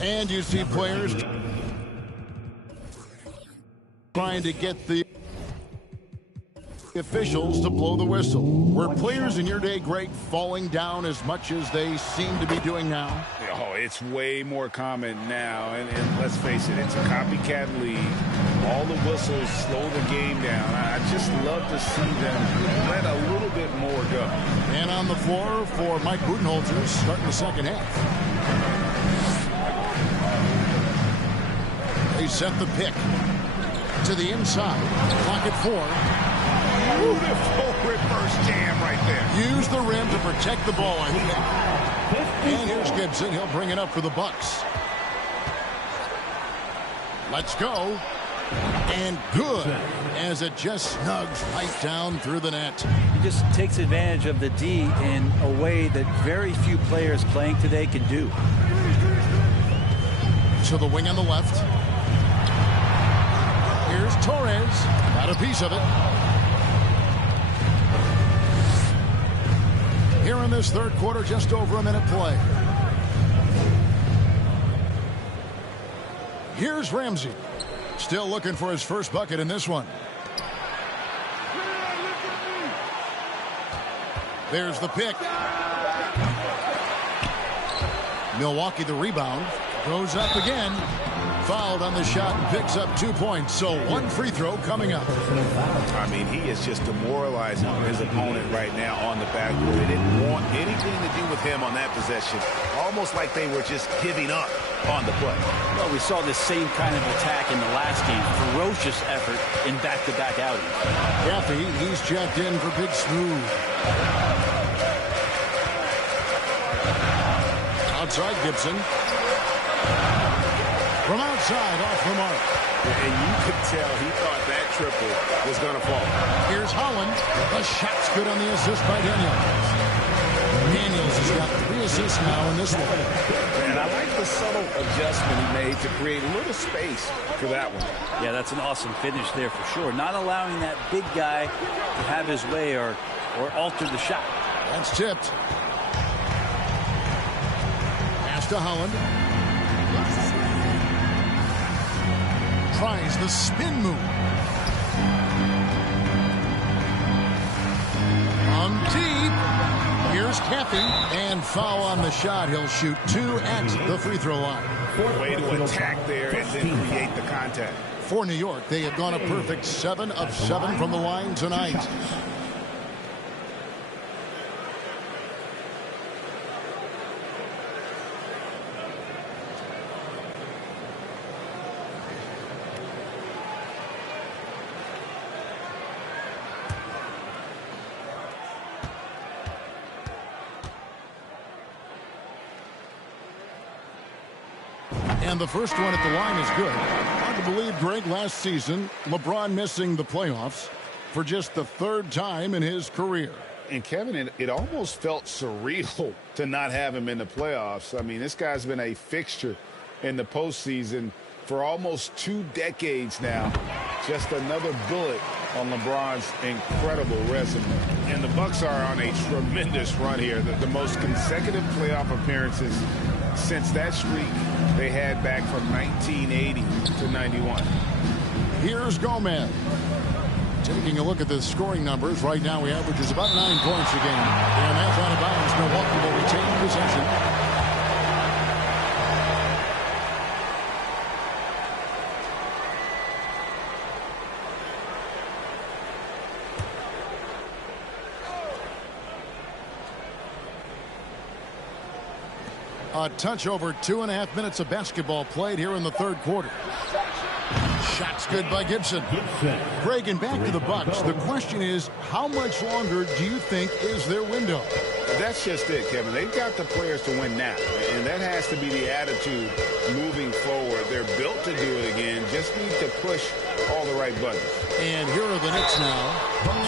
And you see players trying to get the officials to blow the whistle. Were players in your day, Greg, falling down as much as they seem to be doing now? Oh, it's way more common now, and let's face it, it's a copycat league. All the whistles slow the game down. I just love to see them let a little bit more go. And on the floor for Mike Budenholzer starting the second half. They set the pick to the inside. Clock at 4. Beautiful reverse jam right there. Use the rim to protect the ball, I think. And here's Gibson. He'll bring it up for the Bucks. Let's go. And good, as it just snugs right down through the net. He just takes advantage of the D in a way that very few players playing today can do. To the wing on the left. Here's Torres. Got a piece of it. Here in this third quarter, just over a minute play. Here's Ramsey. Still looking for his first bucket in this one. There's the pick. Milwaukee the rebound. Goes up again. Fouled on the shot and picks up 2 points. So one free throw coming up. I mean, he is just demoralizing his opponent right now on the backboard. They didn't want anything to do with him on that possession. Almost like they were just giving up on the play. Well, we saw this same kind of attack in the last game. Ferocious effort in back-to-back outings. Caffey, he's checked in for Big Smooth. Outside Gibson. From outside, off the mark. And you could tell he thought that triple was going to fall. Here's Holland. The shot's good on the assist by Daniels. Daniels has got 3 assists now in this one. And I like the subtle adjustment he made to create a little space for that one. Yeah, that's an awesome finish there for sure. Not allowing that big guy to have his way or alter the shot. That's tipped. Pass to Holland. Tries the spin move. On deep. Here's Caffey. And foul on the shot. He'll shoot 2 at the free throw line. Way to attack there and then create the contact. For New York, they have gone a perfect 7 of 7 from the line tonight. And the first one at the line is good. Hard to believe, Greg, last season, LeBron missing the playoffs for just the 3rd time in his career. And, Kevin, it almost felt surreal to not have him in the playoffs. I mean, this guy's been a fixture in the postseason for almost 2 decades now. Just another bullet on LeBron's incredible resume. And the Bucks are on a tremendous run here. The most consecutive playoff appearances since that streak they had back from 1980 to 91. Here's Gomez. Taking a look at the scoring numbers, right now he averages about 9 points a game. And that's out of bounds. Milwaukee will retain possession. A touch over 2.5 minutes of basketball played here in the third quarter. Shot's good by Gibson. Greg, and back to the Bucks. The question is, how much longer do you think is their window? That's just it, Kevin. They've got the players to win now, and that has to be the attitude moving forward. They're built to do it again. Just need to push all the right buttons. And here are the Knicks now,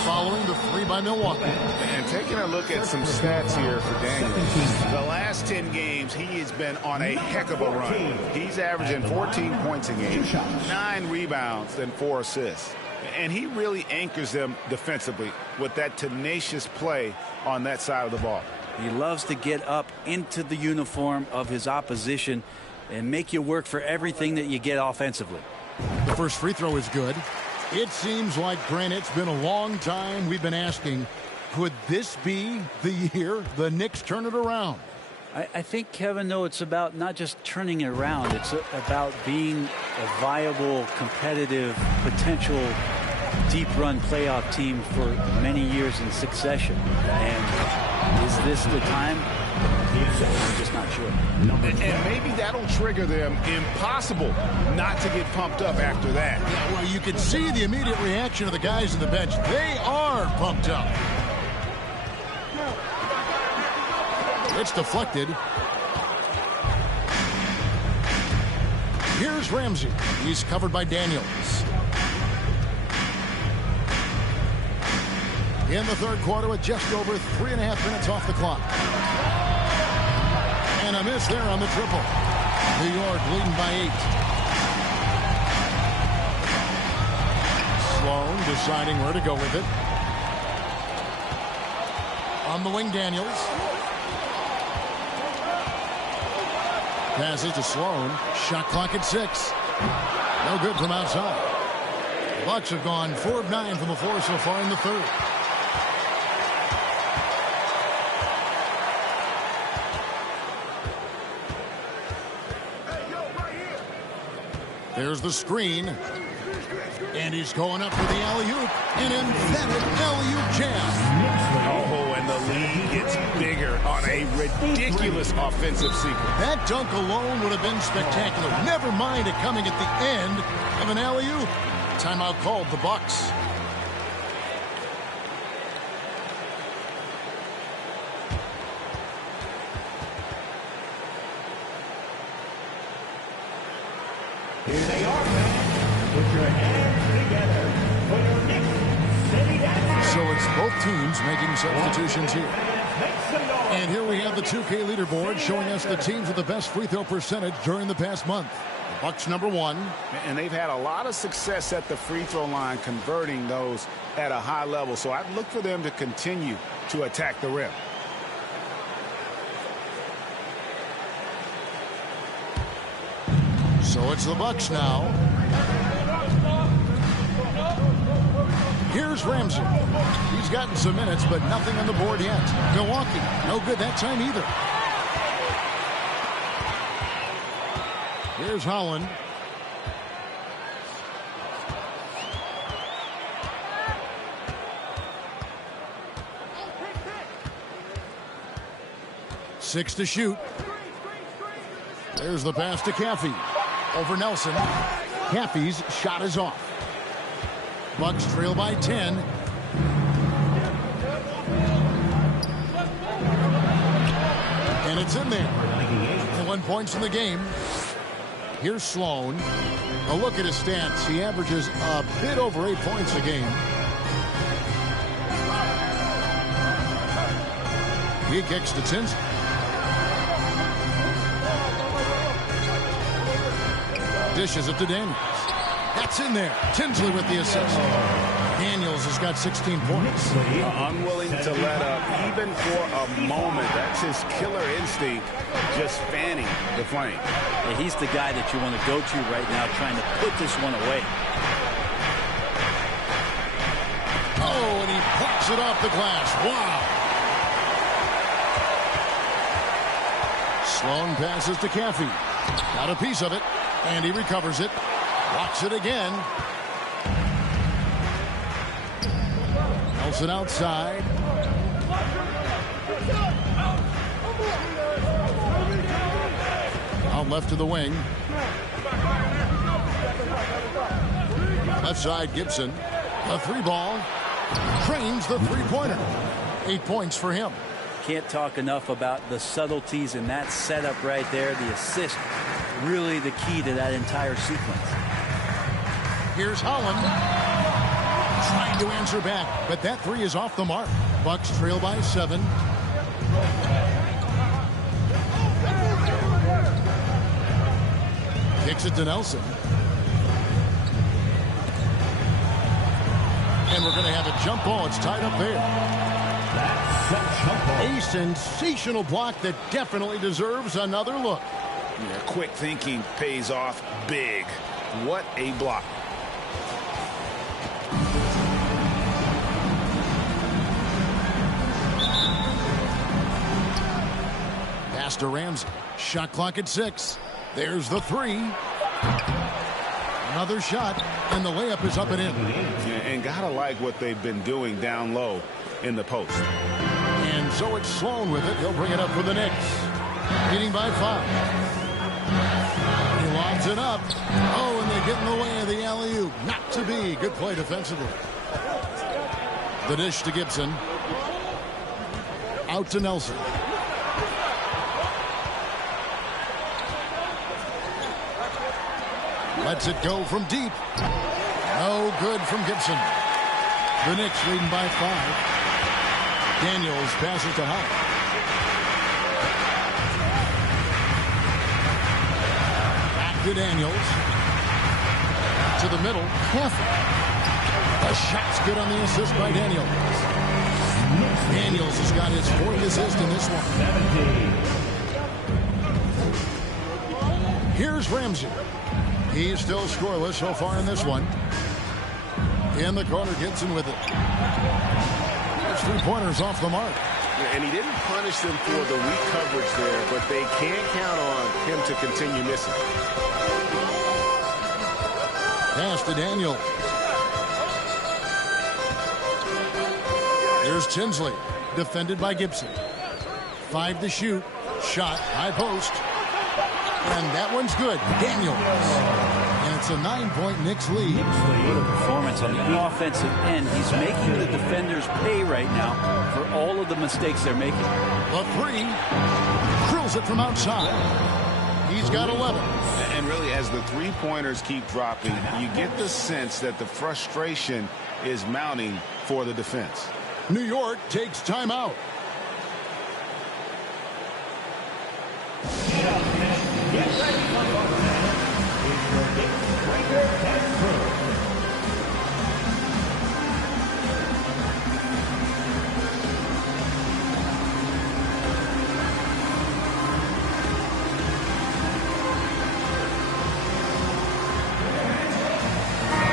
following the 3 by Milwaukee. And taking a look at some stats here for Daniels. The last 10 games, he has been on a heck of a run. He's averaging 14 points a game, 9 rebounds, and 4 assists. And he really anchors them defensively with that tenacious play on that side of the ball. He loves to get up into the uniform of his opposition and make you work for everything that you get offensively. The first free throw is good. It seems like, Grant, it's been a long time we've been asking, could this be the year the Knicks turn it around? I think, Kevin, though, it's about not just turning it around. It's about being a viable, competitive, potential deep run playoff team for many years in succession. And is this the time? I'm just not sure. And maybe that'll trigger them. Impossible not to get pumped up after that. Yeah, well, you can see the immediate reaction of the guys on the bench. They are pumped up. It's deflected. Here's Ramsey. He's covered by Daniels. In the third quarter with just over 3.5 minutes off the clock. And a miss there on the triple. New York leading by 8. Sloan deciding where to go with it. On the wing, Daniels. Passes to Sloan. Shot clock at 6. No good from outside. The Bucks have gone 4 of 9 from the floor so far in the third. There's the screen. And he's going up for the alley-oop. An emphatic alley-oop jam. Oh, and the lead gets bigger on a ridiculous offensive sequence. That dunk alone would have been spectacular. Never mind it coming at the end of an alley-oop. Timeout called, the Bucks. Here they are, fans. Put your hands together for your Knicks City Dance. So it's both teams making substitutions here. And here we have the 2K leaderboard showing us the teams with the best free throw percentage during the past month. The Bucks number 1. And they've had a lot of success at the free throw line converting those at a high level. So I'd look for them to continue to attack the rim. So it's the Bucks now. Here's Ramsey. He's gotten some minutes, but nothing on the board yet. Milwaukee, no good that time either. Here's Holland. Six to shoot. There's the pass to Caffey. Over Nelson. Caffey's shot is off. Bucks trail by 10. And it's in there. 1 point in the game. Here's Sloan. A look at his stats. He averages a bit over 8 points a game. He kicks to Tinsley. Dishes it to Daniels. That's in there. Tinsley with the assist. Daniels has got 16 points. Unwilling to let up even for a moment. That's his killer instinct, just fanning the flame. Yeah, he's the guy that you want to go to right now, trying to put this one away. Oh, and he plucks it off the glass. Wow. Sloan passes to Caffey. Got a piece of it. And he recovers it. Walks it again. Nelson outside. Out left to the wing. Left side, Gibson. A 3-ball. Trains the three-pointer. 8 points for him. Can't talk enough about the subtleties in that setup right there. The assist, really the key to that entire sequence. Here's Holland. Trying to answer back, but that 3 is off the mark. Bucks trail by 7. Kicks it to Nelson. And we're going to have a jump ball. It's tied up there. A sensational block that definitely deserves another look. Yeah, quick thinking pays off big. What a block. Pass to Ramsey. Shot clock at 6. There's the 3. Another shot, and the layup is up and in. Yeah, and gotta like what they've been doing down low in the post. And so it's Sloan with it. He'll bring it up for the Knicks. Leading by 5. He lobs it up. Oh, and they get in the way of the alley-oop. Not to be. Good play defensively. The dish to Gibson. Out to Nelson. Lets it go from deep. No good from Gibson. The Knicks leading by 5. Daniels passes to Howard. Back to Daniels. To the middle. Careful. The shot's good on the assist by Daniels. Daniels has got his 4th assist in this one. 17. Here's Ramsey. He's still scoreless so far in this one. In the corner, Gibson with it. There's 3-pointers off the mark. And he didn't punish them for the weak coverage there, but they can't count on him to continue missing. Pass to Daniel. Here's Tinsley, defended by Gibson. 5 to shoot. Shot, high post. And that one's good. Daniels. And it's a 9-point Knicks lead. What a performance on the offensive end. He's making the defenders pay right now for all of the mistakes they're making. The 3. Drills it from outside. He's got 11. And really, as the 3-pointers keep dropping, you get the sense that the frustration is mounting for the defense. New York takes timeout. Get ready for your man. It's your Knicks breaker and crew.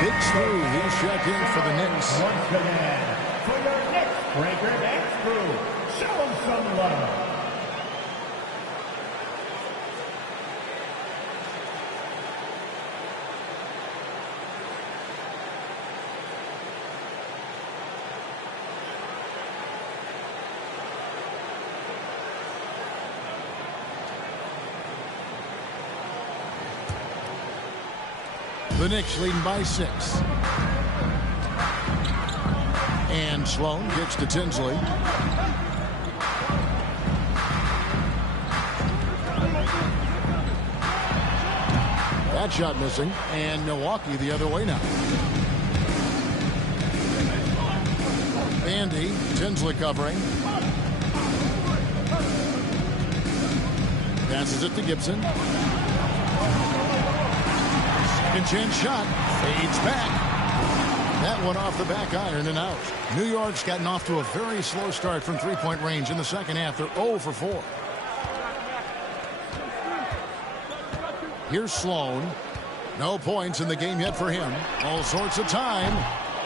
Big Slew, he's checked in for the Knicks. Once again, for your Knicks breaker and crew, show them some love. The Knicks leading by 6. And Sloan gets to Tinsley. That shot missing. And Milwaukee the other way now. Bandy, Tinsley covering. Passes it to Gibson. Second chance shot. Fades back. That one off the back iron and out. New York's gotten off to a very slow start from 3-point range in the second half. They're 0 for 4. Here's Sloan. No points in the game yet for him. All sorts of time.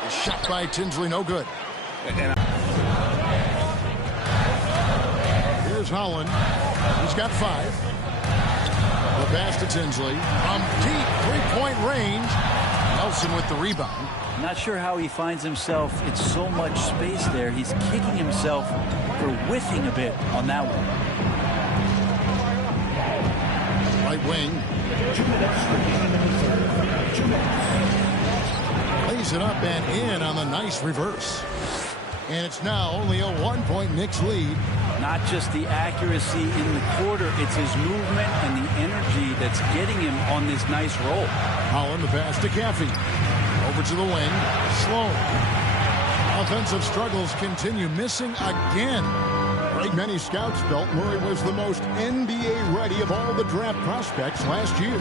A shot by Tinsley, no good. Here's Holland. He's got 5. The pass to Tinsley from deep 3-point range. Nelson with the rebound. Not sure how he finds himself in so much space there. He's kicking himself for whiffing a bit on that one. Right wing. Lays it up and in on the nice reverse. And it's now only a 1-point Knicks lead. Not just the accuracy in the quarter, it's his movement and the energy that's getting him on this nice roll. Holland the pass to Caffey. Over to the wing. Sloan. Offensive struggles continue. Missing again. Many scouts felt Murray was the most NBA ready of all the draft prospects last year.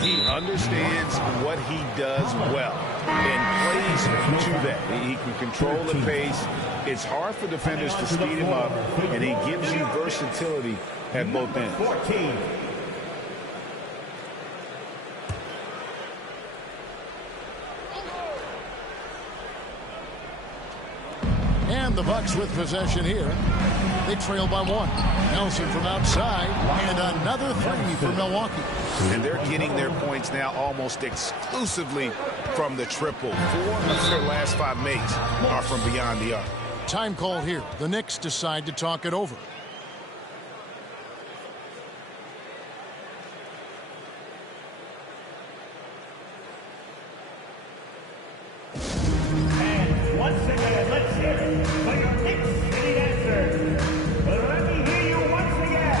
He understands what he does well and plays to that. He can control the pace. It's hard for defenders to speed him up, and he gives you versatility at both ends. 14. And the Bucks with possession here. They trail by 1. Nelson from outside, and another 3 for Milwaukee. And they're getting their points now almost exclusively from the triple. 4 of their last 5 makes are from beyond the arc. Time call here. The Knicks decide to talk it over. And once again, let's hear it for your Knicks City Dancers. Let me hear you once again.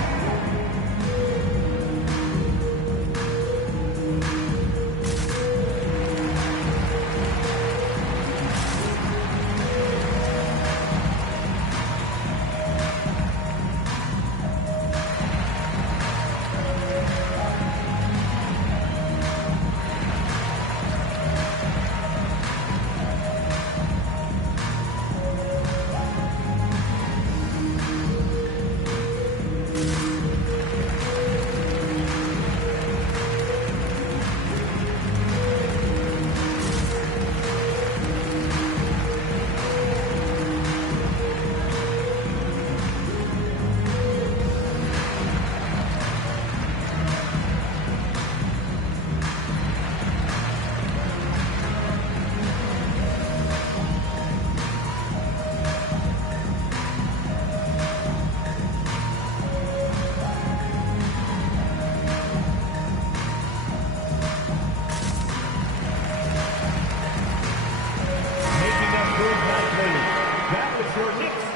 That was your Knicks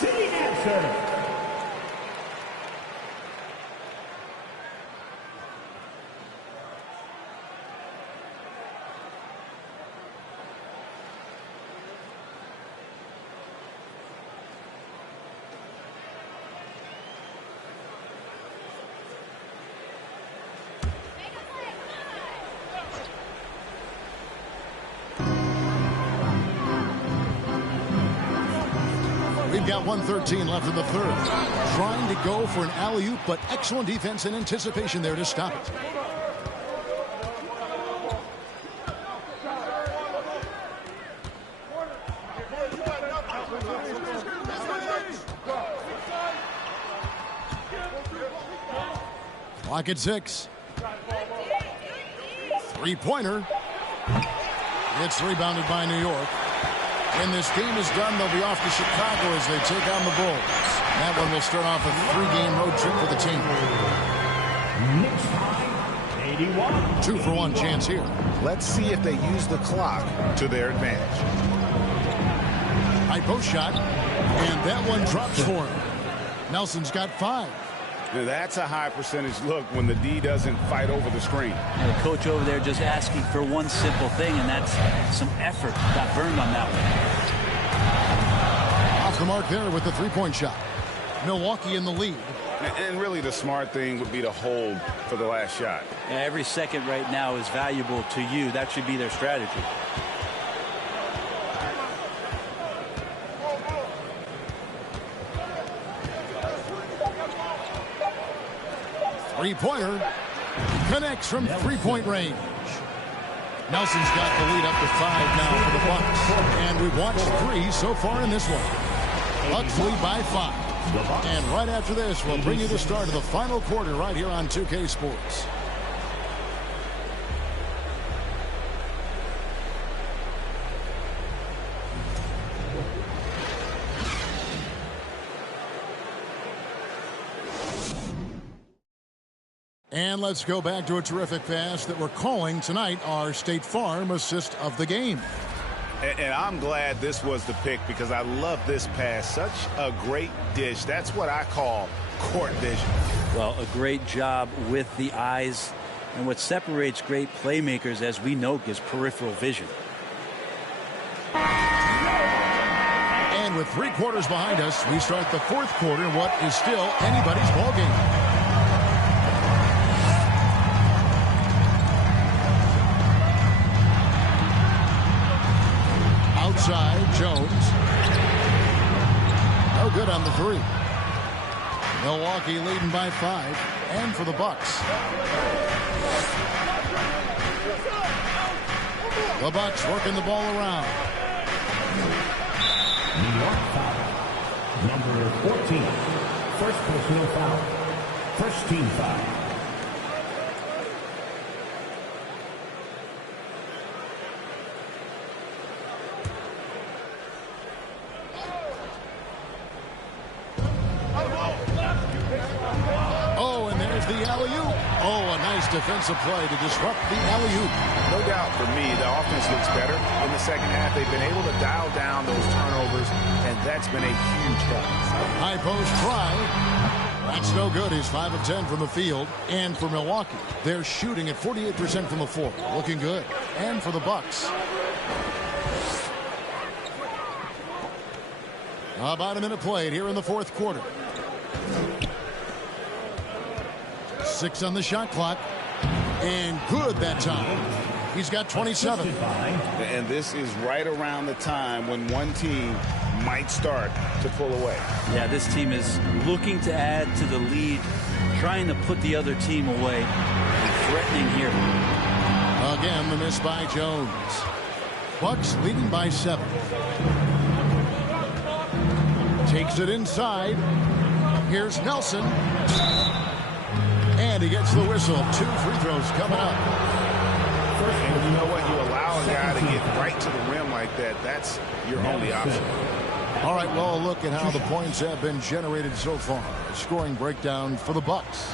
City Dancer. We've got 1:13 left in the third. Trying to go for an alley-oop, but excellent defense and anticipation there to stop it. Clock at 6. Three-pointer. It's rebounded by New York. When this game is done, they'll be off to Chicago as they take on the Bulls. That one will start off a 3-game road trip for the team. Knicks time, 81. 2-for-1 chance here. Let's see if they use the clock to their advantage. High post shot, and that one drops for him. Nelson's got 5. Now that's a high percentage look when the D doesn't fight over the screen. And the coach over there just asking for one simple thing, and that's some effort. Got burned on that one. Off the mark there with the 3-point shot. Milwaukee in the lead. And really the smart thing would be to hold for the last shot. Yeah, every second right now is valuable to you. That should be their strategy. Three-pointer connects from 3-point range. Nelson's got the lead up to 5 now for the Bucks. And we've watched 3 so far in this one. Bucks lead by 5. And right after this, we'll bring you the start of the final quarter right here on 2K Sports. And let's go back to a terrific pass that we're calling tonight our State Farm assist of the game. And I'm glad this was the pick because I love this pass. Such a great dish. That's what I call court vision. Well, a great job with the eyes. And what separates great playmakers, as we know, is peripheral vision. And with 3 quarters behind us, we start the 4th quarter in what is still anybody's ball game. Outside, Jones. No good on the 3. Milwaukee leading by 5. And for the Bucks. The Bucks working the ball around. New York foul. Number 14. First personal foul. First team foul. Oh, and there's the alley-oop. Oh, a nice defensive play to disrupt the alley-oop. No doubt for me, the offense looks better in the second half. They've been able to dial down those turnovers, and that's been a huge help. High post try. That's no good. He's 5 of 10 from the field. And for Milwaukee, they're shooting at 48% from the floor. Looking good. And for the Bucks, about a minute played here in the fourth quarter. 6 on the shot clock. And good that time. He's got 27. And this is right around the time when one team might start to pull away. Yeah, this team is looking to add to the lead, trying to put the other team away, and threatening here. Again, the miss by Jones. Bucks leading by 7. Takes it inside. Here's Nelson. And he gets the whistle. 2 free throws coming up. And you know what? You allow a guy to get right to the rim like that. That's your only option. All right, well, look at how the points have been generated so far. A scoring breakdown for the Bucks.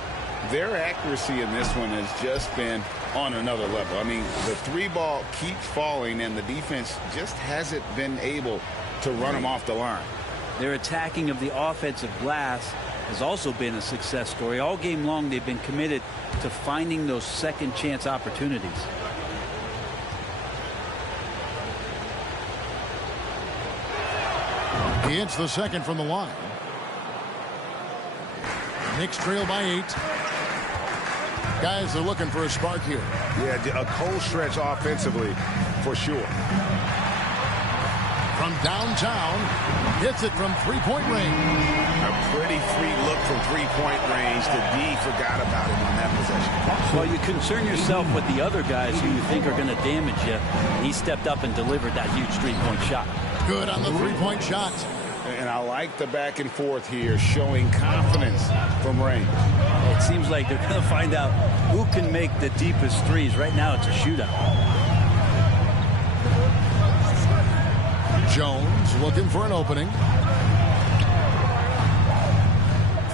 Their accuracy in this one has just been on another level. I mean, the 3-ball keeps falling, and the defense just hasn't been able to run them off the line. Their attacking of the offensive glass has also been a success story. All game long, they've been committed to finding those second chance opportunities. He hits the second from the line. Knicks trail by 8. Guys are looking for a spark here. Yeah, a cold stretch offensively for sure. From downtown, hits it from three-point range. A pretty free look from three-point range. The D forgot about him on that possession. Well, you concern yourself with the other guys who you think are going to damage you. He stepped up and delivered that huge three-point shot. Good on the three-point shot. And I like the back and forth here, showing confidence from range. It seems like they're going to find out who can make the deepest threes. Right now, it's a shootout. Jones looking for an opening.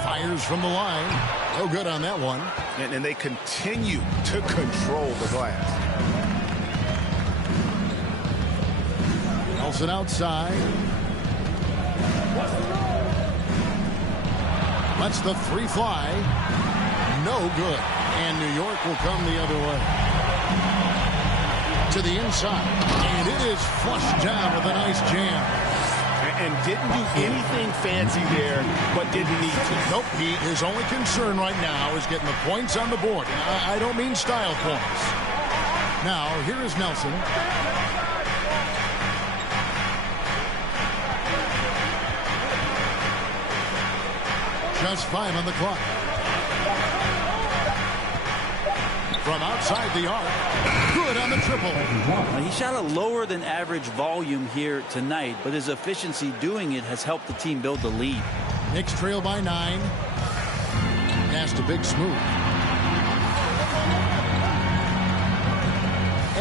Fires from the line. No good on that one. And they continue to control the glass. Nelson outside. Lets the 3 fly. No good. And New York will come the other way. To the inside. And it is flushed down with a nice jam. And didn't do anything fancy there, but didn't need to. Nope. His only concern right now is getting the points on the board. I don't mean style points. Now, here is Nelson. Just 5 on the clock. From outside the arc. Good on the triple. He shot a lower than average volume here tonight, but his efficiency doing it has helped the team build the lead. Knicks trail by 9. Pass to Big Smooth.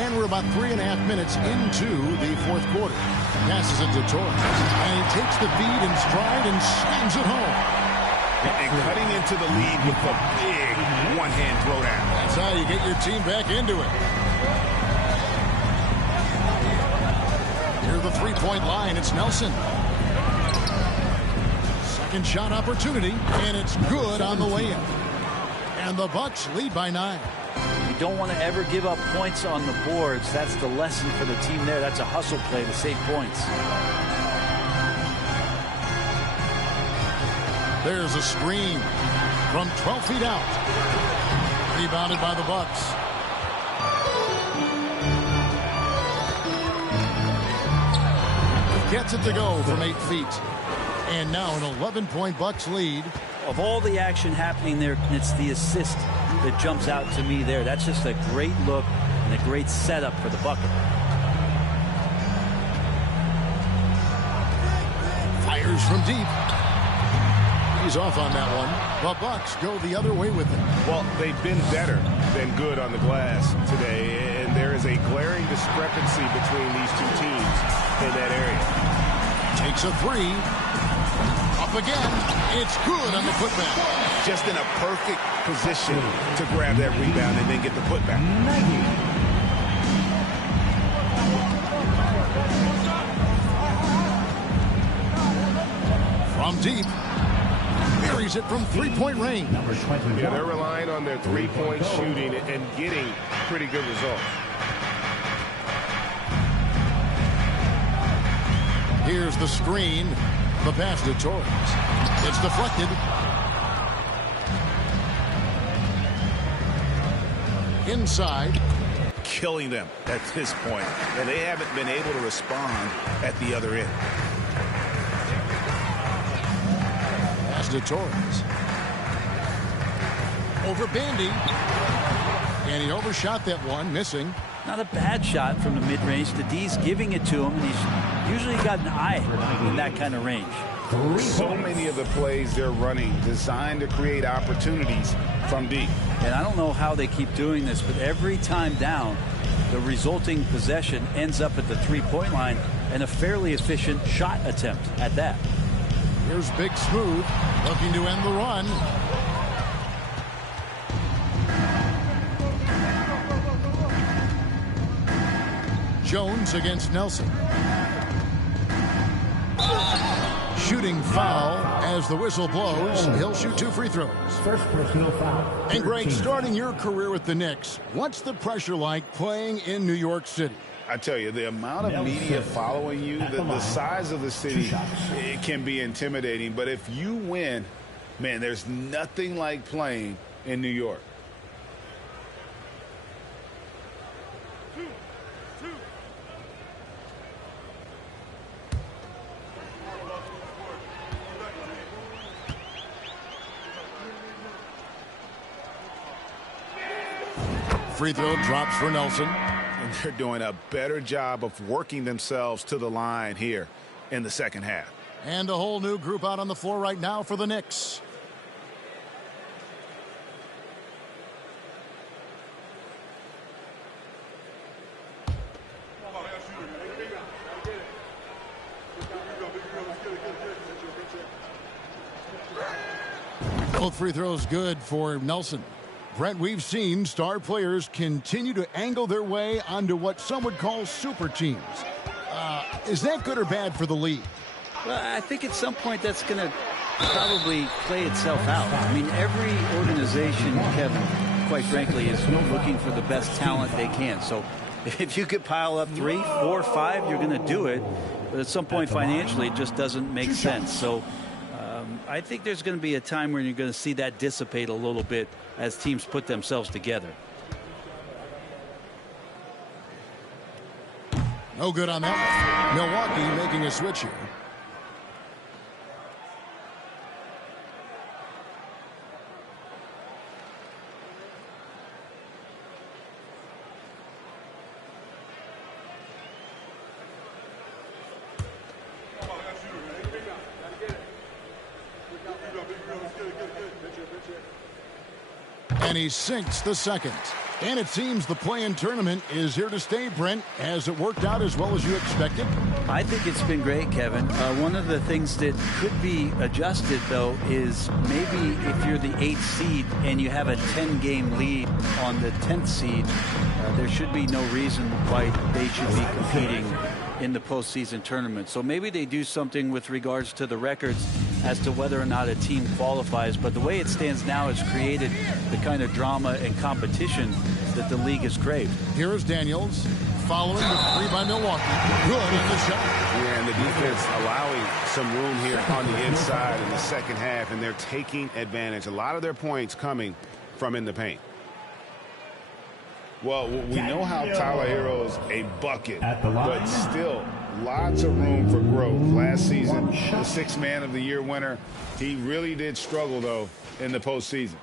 And we're about 3.5 minutes into the fourth quarter. Passes it to Torres. And he takes the feed in stride and slams it home. And cutting into the lead with a big one-hand throwdown. That's how you get your team back into it. Near the three-point line, it's Nelson. Second shot opportunity, and it's good on the way in. And the Bucks lead by 9. You don't want to ever give up points on the boards. That's the lesson for the team there. That's a hustle play to save points. There's a screen from 12 feet out. Rebounded by the Bucks. Gets it to go from 8 feet. And now an 11-point Bucks lead. Of all the action happening there, it's the assist that jumps out to me there. That's just a great look and a great setup for the bucket. Fires from deep. He's off on that one. The Bucks go the other way with it. Well, they've been better than good on the glass today, and there is a glaring discrepancy between these two teams in that area. Takes a three. Up again. It's good on the putback. Just in a perfect position to grab that rebound and then get the putback. From deep. Buries it from three-point range. Yeah, they're relying on their three-point shooting and getting pretty good results. Here's the screen. The pass to Torres. It's deflected. Inside. Killing them at this point, and they haven't been able to respond at the other end. Pass to Torres. Over Bandy. And he overshot that one, missing. Not a bad shot from the mid-range. The D's giving it to him, and he's usually got an eye in that kind of range. So many of the plays they're running designed to create opportunities from deep. And I don't know how they keep doing this, but every time down, the resulting possession ends up at the three-point line and a fairly efficient shot attempt at that. Here's Big Smooth looking to end the run. Jones against Nelson. Shooting foul as the whistle blows. He'll shoot 2 free throws. First personal foul. And Greg, starting your career with the Knicks, what's the pressure like playing in New York City? I tell you, the amount of media following you, the size of the city, it can be intimidating. But if you win, man, there's nothing like playing in New York. Free throw drops for Nelson. And they're doing a better job of working themselves to the line here in the second half. And a whole new group out on the floor right now for the Knicks. Both free throws good for Nelson. Brent, we've seen star players continue to angle their way onto what some would call super teams. Is that good or bad for the league? Well, I think at some point that's going to probably play itself out. I mean, every organization, Kevin, quite frankly, is looking for the best talent they can. So if you could pile up 3, 4, 5, you're going to do it. But at some point financially, it just doesn't make sense. So I think there's going to be a time when you're going to see that dissipate a little bit as teams put themselves together. No good on that one. Milwaukee making a switch here. And he sinks the second. And it seems the play-in tournament is here to stay, Brent. Has it worked out as well as you expected? I think it's been great, Kevin. One of the things that could be adjusted, though, is maybe if you're the 8th seed and you have a 10-game lead on the 10th seed, there should be no reason why they should be competing in the postseason tournament. So maybe they do something with regards to the records as to whether or not a team qualifies. But the way it stands now has created the kind of drama and competition that the league has craved. Here is Daniels following the three by Milwaukee. Good on the shot. Yeah, and the defense allowing some room here on the inside in the second half, and they're taking advantage. A lot of their points coming from in the paint. Well, we know how Tyler Hero's a bucket, but still lots of room for growth. Last season, the Sixth Man of the Year winner, he really did struggle, though, in the postseason.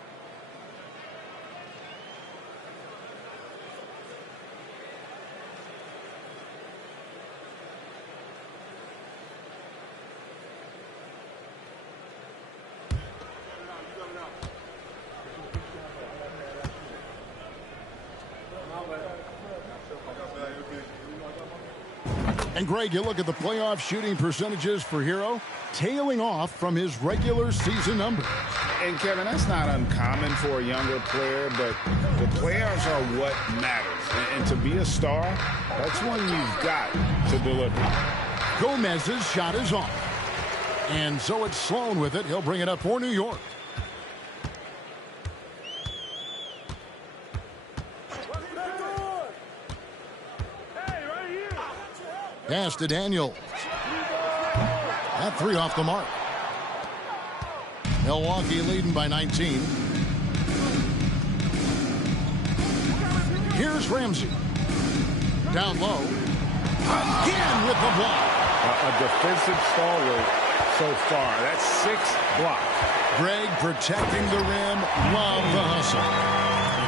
And Greg, you look at the playoff shooting percentages for Hero, tailing off from his regular season numbers. And Kevin, that's not uncommon for a younger player, but the playoffs are what matters. And to be a star, that's when you've got to deliver. Gomez's shot is off. And so it's Sloan with it. He'll bring it up for New York. Pass to Daniel. That three off the mark. Milwaukee leading by 19. Here's Ramsey. Down low. Again with the block. A defensive stalwart so far. That's 6 blocks. Greg protecting the rim. Love the hustle.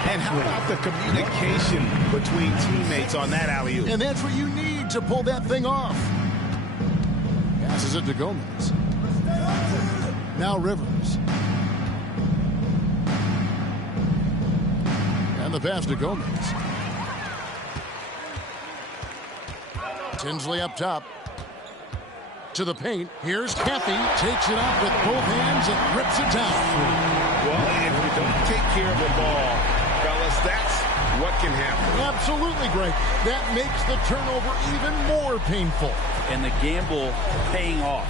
And how about the communication between teammates on that alley-oop? And that's what you need to pull that thing off. Passes it to Gomez. Now Rivers. And the pass to Gomez. Tinsley up top. To the paint. Here's Cathy. Takes it up with both hands and rips it down. Well, if we don't take care of the ball, fellas, that's what can happen. Absolutely, Greg. That makes the turnover even more painful. And the gamble paying off.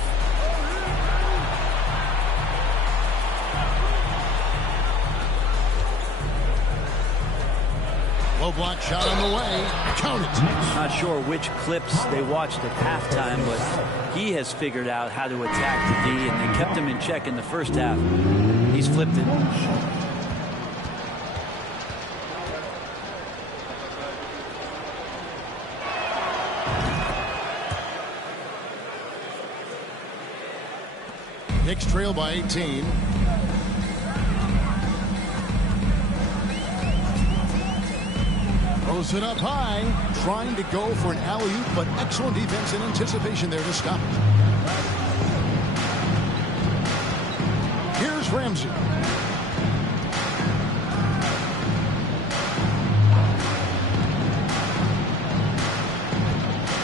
Low block shot on the way. Count it. Not sure which clips they watched at halftime, but he has figured out how to attack the D, and they kept him in check in the first half. He's flipped it. Knicks trail by 18. Throws it up high, trying to go for an alley-oop, but excellent defense and anticipation there to stop it. Here's Ramsey.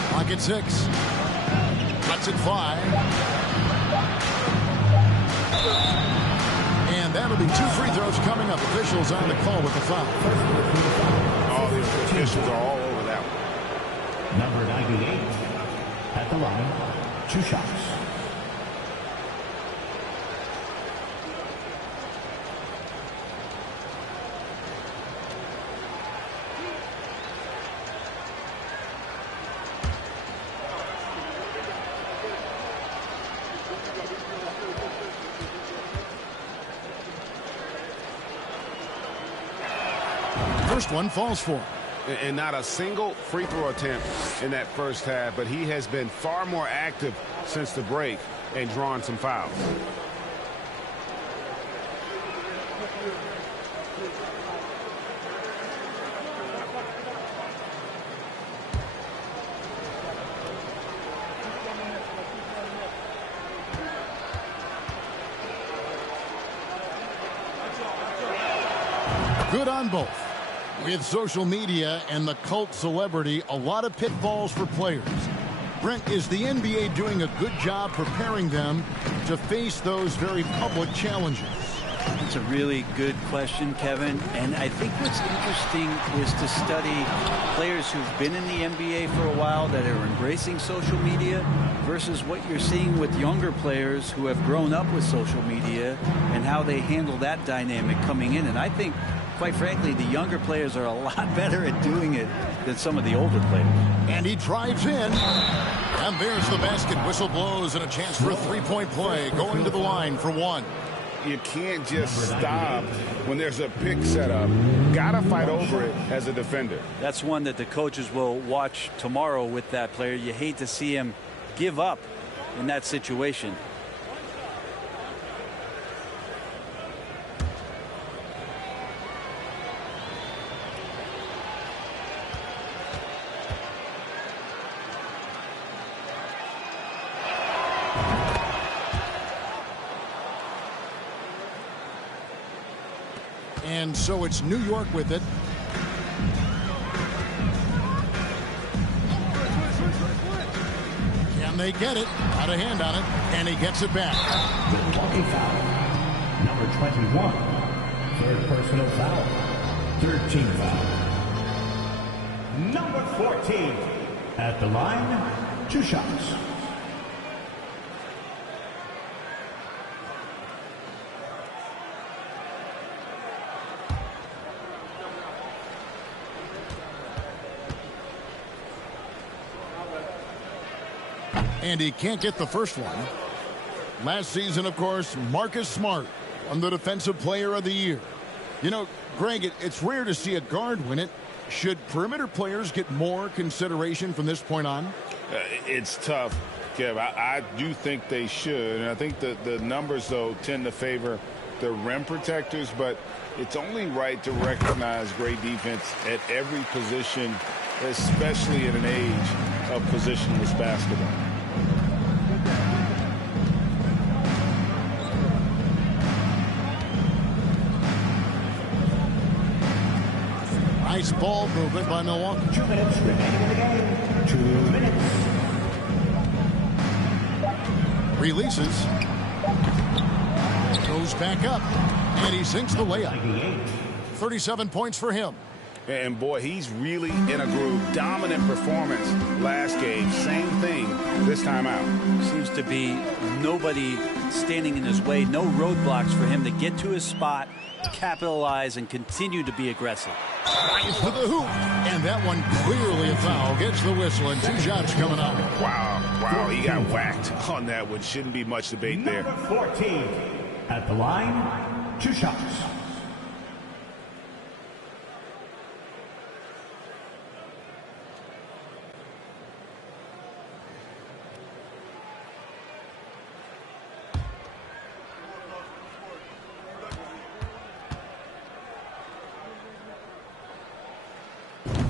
Clock at 6. Lets it fly. And that'll be 2 free throws coming up. Officials on the call with the foul. All the officials are all over that one. Number 98 at the line. 2 shots. First one falls for him. And not a single free throw attempt in that first half, but he has been far more active since the break and drawn some fouls. Good on both. With social media and the cult celebrity, a lot of pitfalls for players. Brent, is the NBA doing a good job preparing them to face those very public challenges? It's a really good question, Kevin. And I think what's interesting is to study players who've been in the NBA for a while that are embracing social media versus what you're seeing with younger players who have grown up with social media and how they handle that dynamic coming in. And I think, quite frankly, the younger players are a lot better at doing it than some of the older players. And he drives in. And there's the basket. Whistle blows and a chance for a three-point play. Going to the line for one. You can't just stop when there's a pick set up. Gotta fight over it as a defender. That's one that the coaches will watch tomorrow with that player. You hate to see him give up in that situation. And so it's New York with it. And they get it. Got a hand on it. And he gets it back. Milwaukee foul. Number 21. Third personal foul. Third team foul. Number 14. At the line, 2 shots. And he can't get the first one. Last season, of course, Marcus Smart won the Defensive Player of the Year. You know, Greg, it's rare to see a guard win it. Should perimeter players get more consideration from this point on? It's tough, Kev. I do think they should. And I think the numbers, though, tend to favor the rim protectors. But it's only right to recognize great defense at every position, especially at an age of positionless basketball. Nice ball movement by Milwaukee. 2 minutes remaining in the game. 2 minutes. Releases. Goes back up. And he sinks the layup. 37 points for him. And boy, he's really in a groove. Dominant performance last game. Same thing this time out. Seems to be nobody standing in his way. No roadblocks for him to get to his spot, capitalize, and continue to be aggressive. Drives to the hoop. And that one clearly a foul. Gets the whistle and 2 shots coming up. Wow. He got whacked on that one. Shouldn't be much debate there. Number 14. At the line, 2 shots.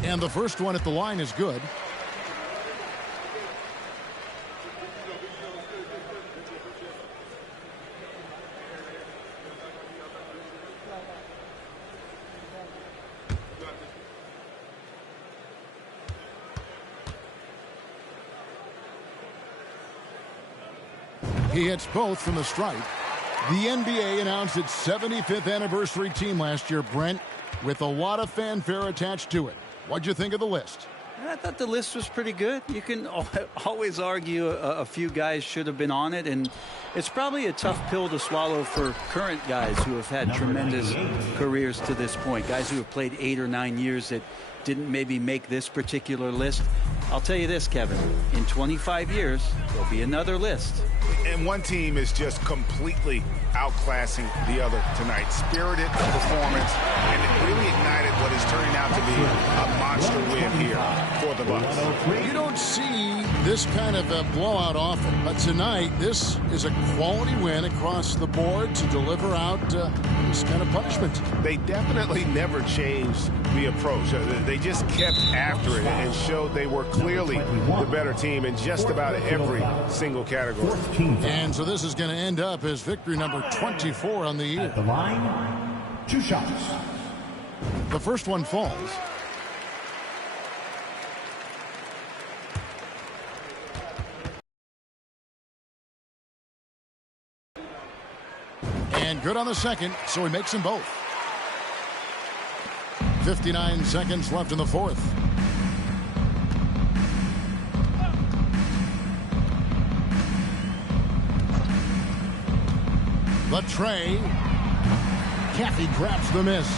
And the first one at the line is good. He hits both from the stripe. The NBA announced its 75th anniversary team last year, Brent, with a lot of fanfare attached to it. What'd you think of the list? I thought the list was pretty good. You can always argue a few guys should have been on it, and it's probably a tough pill to swallow for current guys who have had tremendous careers to this point, guys who have played 8 or 9 years that didn't maybe make this particular list. I'll tell you this, Kevin, in 25 years, there'll be another list. And one team is just completely outclassing the other tonight. Spirited performance, and it really ignited what is turning out to be a monster win here for the Bucks. You don't see this kind of a blowout often, but tonight this is a quality win across the board to deliver out this kind of punishment. They definitely never changed the approach. They just kept after it and showed they were clearly the better team in just about every single category. And so this is going to end up as victory number 24 on the year. At the line, 2 shots. The first one falls. And good on the second, so he makes them both. 59 seconds left in the fourth. The tray. Kathy grabs the miss.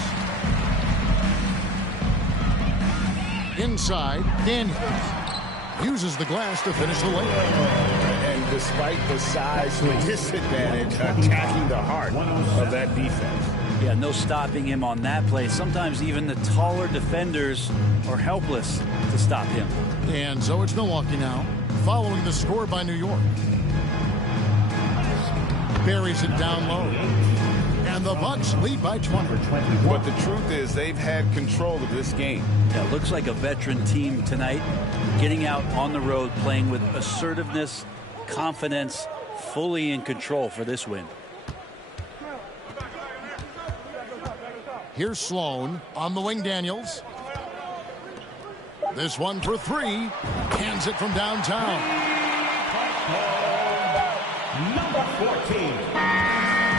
Inside, Daniels uses the glass to finish the layup. And despite the size disadvantage, attacking the heart of that defense. Yeah, no stopping him on that play. Sometimes even the taller defenders are helpless to stop him. And so it's Milwaukee now, following the score by New York. Buries it down low. And the Bucks lead by 20. But the truth is they've had control of this game. Yeah, looks like a veteran team tonight, getting out on the road, playing with assertiveness, confidence, fully in control for this win. Here's Sloan on the wing. Daniels. This one for 3. Hands it from downtown. number 14.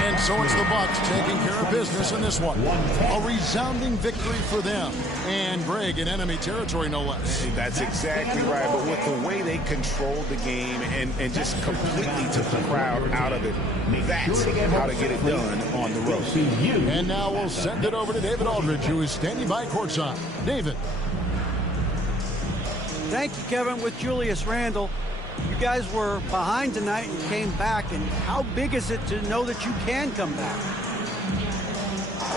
And so it's the Bucks taking care of business in this one. A resounding victory for them. And Greg in enemy territory, no less. That's exactly right. But with the way they controlled the game and just completely took the crowd out of it, that's how to get it done on the road. And now we'll send it over to David Aldridge, who is standing by courtside. David. Thank you, Kevin. With Julius Randle, you guys were behind tonight and came back. And how big is it to know that you can come back?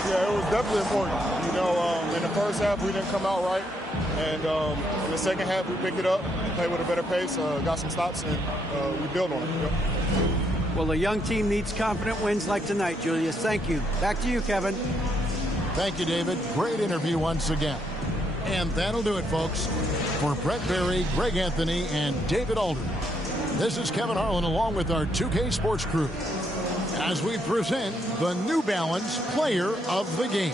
Yeah, it was definitely important. You know, in the first half, we didn't come out right. And in the second half, we picked it up, played with a better pace, got some stops, and we built on it. Yep. Well, a young team needs confident wins like tonight, Julius. Thank you. Back to you, Kevin. Thank you, David. Great interview once again. And that'll do it, folks. For Brett Berry, Greg Anthony, and David Aldridge, this is Kevin Harlan along with our 2K Sports crew as we present the New Balance Player of the Game.